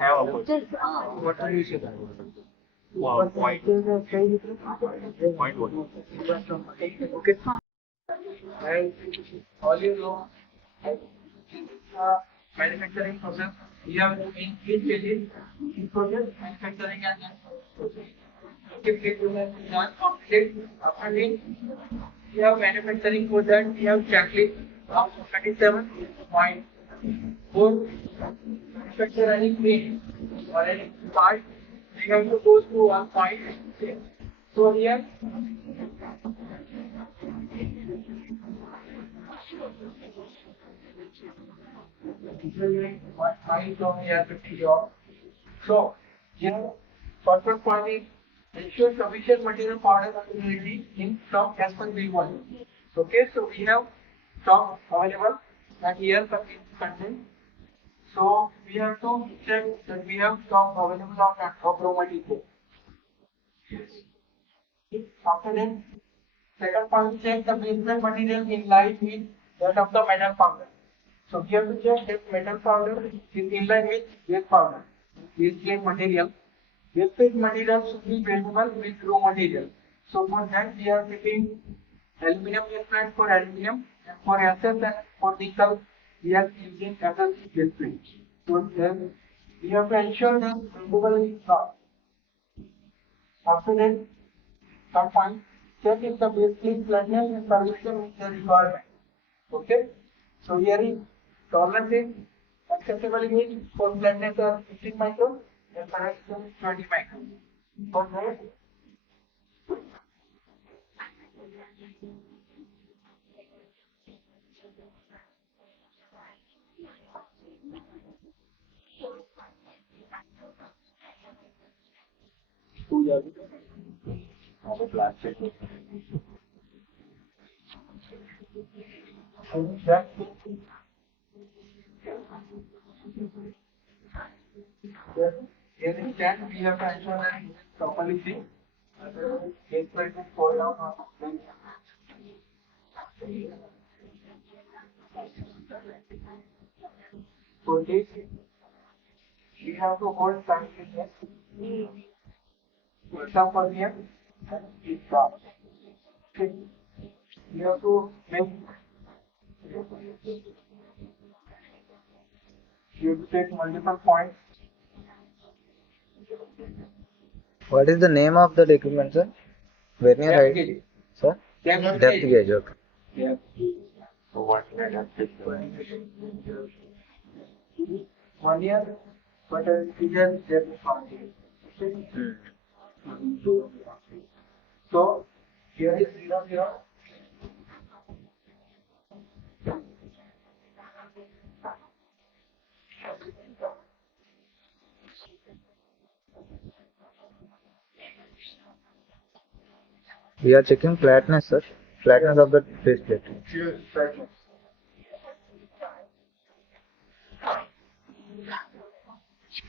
Have a question. What do you say? Wow, point one. Okay. And all you know, manufacturing process. We have in three stages: in process, manufacturing, and then process. Okay, please do that. One complete. After this, we have manufacturing. For that, we have checklist of 27.4 manufacture any crane or any part. We have to go to 1.6. So here, what I from here 50 job. So, here, first point is ensure sufficient material powder availability in stock as per B1. Okay, so we have stock available and here content. So we have to check that we have stock available on that of raw material. After that, second point check the basement material in line with that of the metal powder. So we have to check that metal powder is in line with base powder, base plate material. Base plate material should be blendable with raw material. So for that we are taking aluminum base plate for aluminum and for SS and for nickel we are using SS base plate. So then we have to ensure that blendable is not. After that, third point, check if the base plate flatness is consistent with the requirement. Okay. So here is tolerance is acceptable limit for flatness are 15 micron and correction is 20 micron. For that, that here is that we have to ensure that it is properly fixed. Otherwise, base plate will fall down on the for this, we have to hold continuous. For example, here, it's you have to make, you have to take multiple points. What is the name of that equipment, sir? Vernier Depth height, gauge. sir? Depth Depth gauge. gauge, okay. Yeah. So what is that? 1 year, but either depth foundation. So here is 0, 0. We are checking flatness, sir. Flatness of the base plate. Flatness.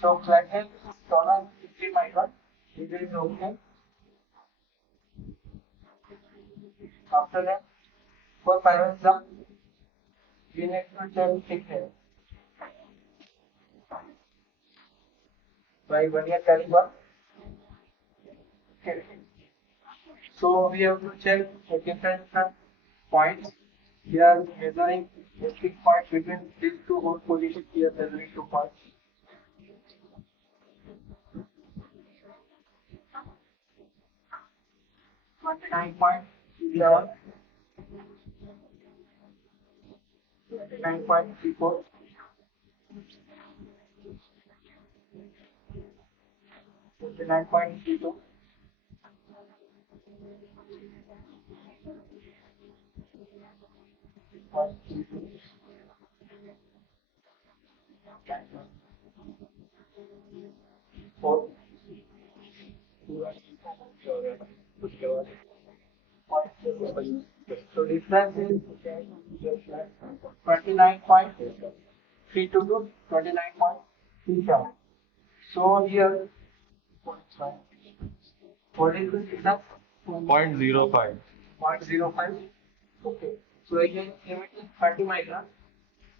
So flatness tolerance 50 micron. It is okay. After that, for parallelism, we need to check thickness by 1 year caliber. Okay. So we have to check the different points. We are measuring the fixed point between these two hole positions. We are measuring 2 points. 29.7, 29.34, 29.32, 4. So difference is 29.3 to 29.37. So here, what is the difference? 0.05. 0.05. Okay. So again, limit is 30 microns.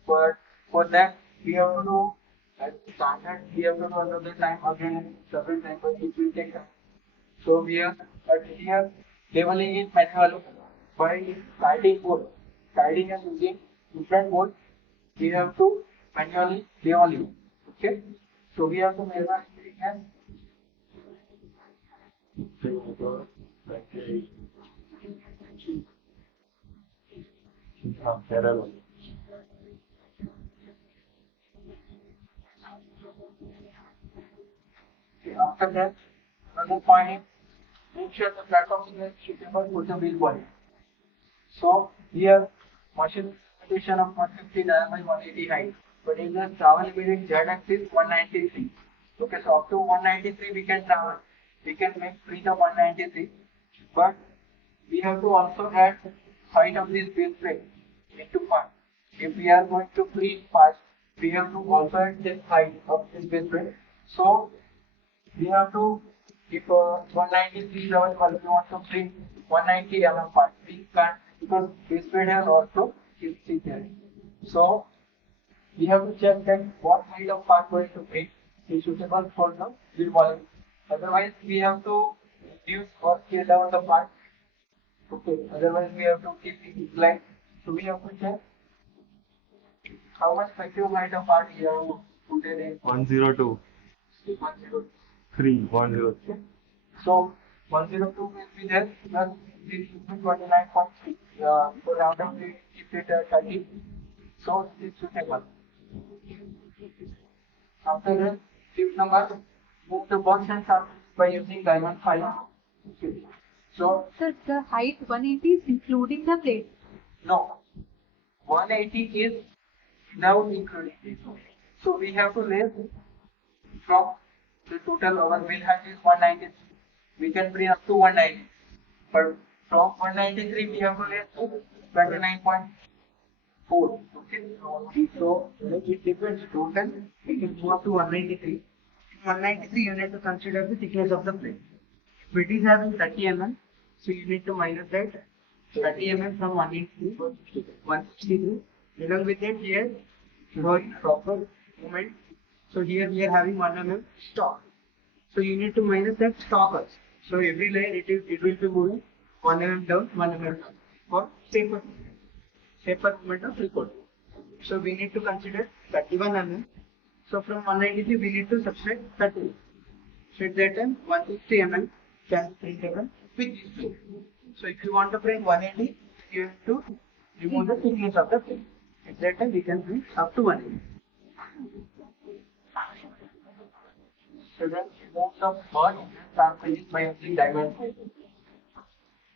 But for that, we have to do at standard, we have to do another time again, several times, but it will take time. So we are at here labeling it manually by guiding board. Guiding and using different board, we have to manually label it. Okay. So we have to measure it again. After that, another point is make sure the platform is suitable for the wheel body. So here machine limitation of 150 diameter 180 height. But in the travel limit Z axis 193. Okay, so up to 193 we can travel. We can make free the 193. But we have to also add height of this base plate into part. If we are going to free part, we have to also add this height of this base plate. So we have to, if 193 is available, we want to print 190 part. We can't because this plate has also is there. So we have to check that what kind of part going to print is suitable for the wheel volume. Otherwise, we have to reduce or scale down the part. Okay. Otherwise, we have to keep it like. So we have to check how much maximum height of part we have put it in 102. 102. 102. So 102 will be there plus this is 29.3. For round we keep it at 30. So this is suitable. After that, fifth number, move the box and surface by using diamond file. Okay. So So the height 180 is including the plate. no, 180 is without including this. So we have to less from the total our wheel height is 190. We can bring up to 190. But from 193 we have to less to 29.4. Okay. So it depends total. We can go up to 193. In 193 you need to consider the thickness of the plate. If it is having 30 mm, so you need to minus that 30 mm from 180 to 163. Along with that here, for proper movement. So here we are having 1 mm stock. So you need to minus that stock also. So every line it will be moving 1 mm down, 1 mm down for safer movement of record. So we need to consider 31 mm. So from 193 we need to subtract 30. So at that time 160 mm can be printable with this plate. So if you want to print 180, you have to remove the thickness of the plate. At that time we can print up to 180. So then remove the bird samples by using diamond.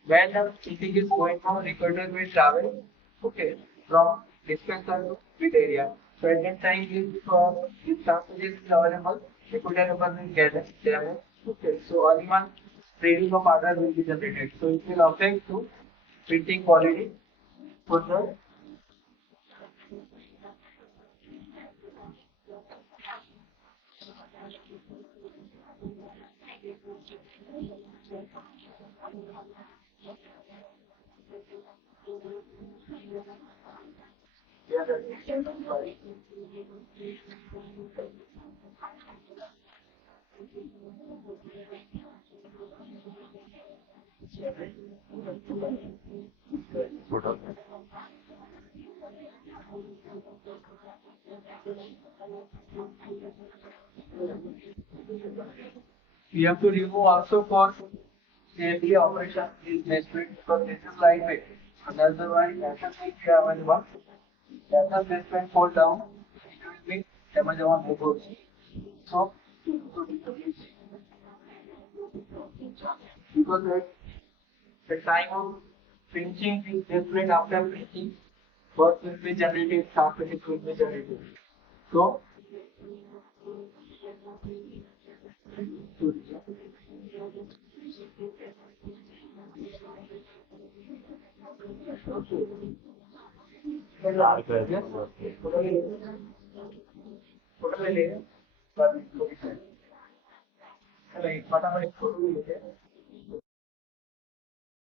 When the printing is going on, recorder will travel, okay, from dispenser to bit area. So at that time, if sample is available, recorder will get damage. Okay, so only one reading of order will be generated. So it will affect to printing quality for the we have to remove also for safety operation is basement because this is lightweight. Otherwise, after we have one, after basement fall down, it will be damage on the board. So, because at the time of finishing the basement after finishing, First will be generated, after it will be generated. So, totally,